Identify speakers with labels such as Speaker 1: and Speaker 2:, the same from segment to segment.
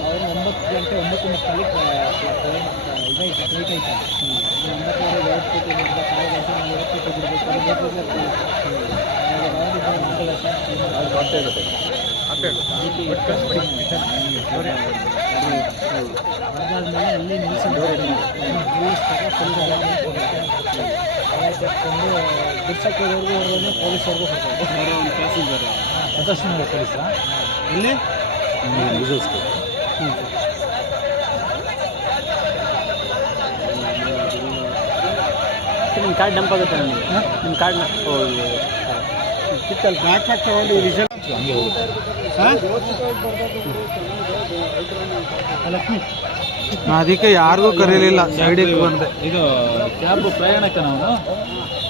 Speaker 1: ಅವರು ಒಂಬತ್ತು ಗಂಟೆ ಒಂಬತ್ತು ಮುಕ್ಕಾಲಿಗೆ ಇದೈತೆ ಫ್ಲೈಟ್ ಐತೆ ಏರ್ಪೋರ್ಟ್ ಮಾಡಿದ್ರೆ ಕಾಲು ಗಂಟೆ ಸರ್ ಅದಾದ್ಮೇಲೆ ಅಲ್ಲಿ ನಿಲ್ಲಿಸಿ ನಿಲ್ಲಿಸ್ತಾರೆ ಫುಲ್ ಬಿಡ್ಸಕ್ಕೆ ಹೋಗೋರ್ಗು ಹೊರಗಡೆ ಪೊಲೀಸವ್ರಿಗೂ ಹೊರಗಡೆ
Speaker 2: ಒಂದು ಪ್ಯಾಸೆಂಜರ್
Speaker 1: ಇಲ್ಲಿ? ಇಲ್ಲಿ
Speaker 2: ನಿಮ್ಮ ಕಾರ್ಡ್ ಡಂಪ್ ಆಗುತ್ತೆ ನನಗೆ ನಿಮ್ಮ ಕಾರ್ಡ್ನ
Speaker 1: ಕಿತ್ತಲ್ಲಿ ಬ್ಯಾಕ್ ಪ್ಯಾಕ್ ತಗೊಂಡು ರಿಸಲ್ಟ್ ಹಂಗೆ ಹೋಗುತ್ತೆ ಲಕ್ಷ್ಮಿ
Speaker 3: ಅದಕ್ಕೆ ಯಾರಿಗೂ ಕರೀಲಿಲ್ಲ ಸೈಡಿಗೆ ಬಂದೆ.
Speaker 2: ಇದು ಕ್ಯಾಬ್ ಪ್ರಯಾಣಕ್ಕೆ ನಾವು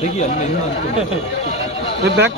Speaker 2: देखिए
Speaker 3: तो- बैग